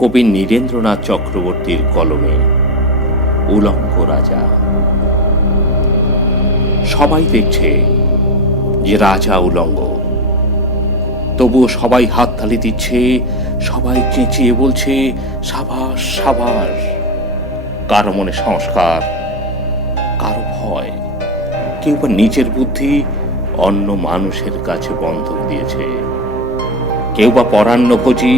কবি নীরেন্দ্রনাথ চক্রবর্তীর কলমে উলঙ্গ রাজা। সবাই দেখছে যে রাজা উলঙ্গ, তবুও সবাই হাততালি দিচ্ছে, সবাই চেঁচিয়ে বলছে সাবাস সাবাস। কারো মনে সংস্কার, কারো ভয়, কেউ বা নিজের বুদ্ধি অন্য মানুষের কাছে বন্ধক দিয়েছে, কেউ বা পরান্নভোজী,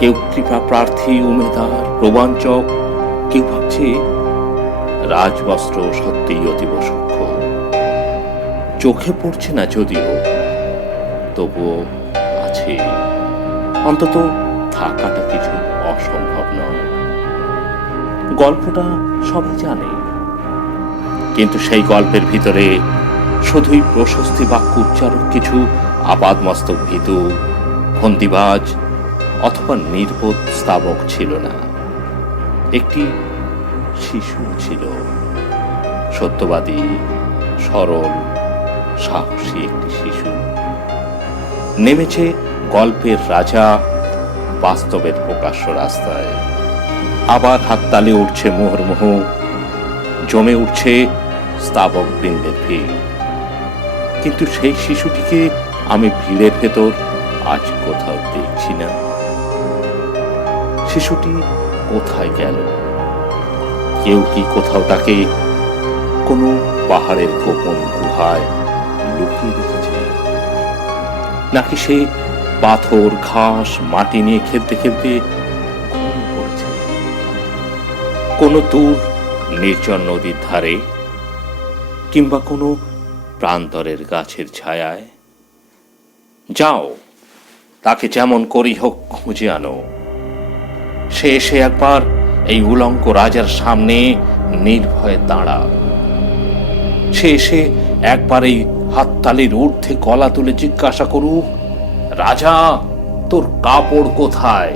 কেউ কৃপা প্রার্থী, উমেদার, রোমাঞ্চক, কেউ ভাবছে রাজবস্ত্র সত্যিই অতীব সূক্ষ্ম। চোখে পড়ছে না যদিও, তবুও আছে, অন্তত থাকাটা কিছু অসম্ভব নয়। গল্পটা সবাই জানে, কিন্তু সেই গল্পের ভিতরে শুধুই প্রশস্তি বাক্য উচ্চারক কিছু আপাদমস্তক ভীতু, ফন্দিবাজ অথবা নির্বোধ স্তাবক ছিল না। একটি শিশু ছিল, সত্যবাদী, সরল, সাহসী একটি শিশু। নেমেছে গল্পের রাজা বাস্তবের প্রকাশ্য রাস্তায়। আবার হাততালি উঠছে মুহুর্মুহ, জমে উঠছে স্তাবক বৃন্দের ভিড়। কিন্তু সেই শিশুটিকে আমি ভিড়ের ভেতর আজ কোথাও দেখছি না। শিশুটি কোথায় গেল? কেউ কি কোথাও তাকে কোনো পাহাড়ের গোপন গুহায় লুকিয়ে রেখেছে? নাকি সে পাথর, ঘাস, মাটি নিয়ে খেলতে খেলতে ঘুমিয়ে পড়েছে কোনো দূর নির্জন নদীর ধারে, কিংবা কোনো প্রান্তরের গাছের ছায়ায়? যাও, তাকে যেমন করি হোক খুঁজে আনো। সে এসে একবার এই উলঙ্গ রাজার সামনে নির্ভয়ে দাঁড়া। সে এসে একবার এই হাততালির ঊর্ধ্বে গলা তুলে জিজ্ঞাসা করুক, রাজা, তোর কাপড় কোথায়?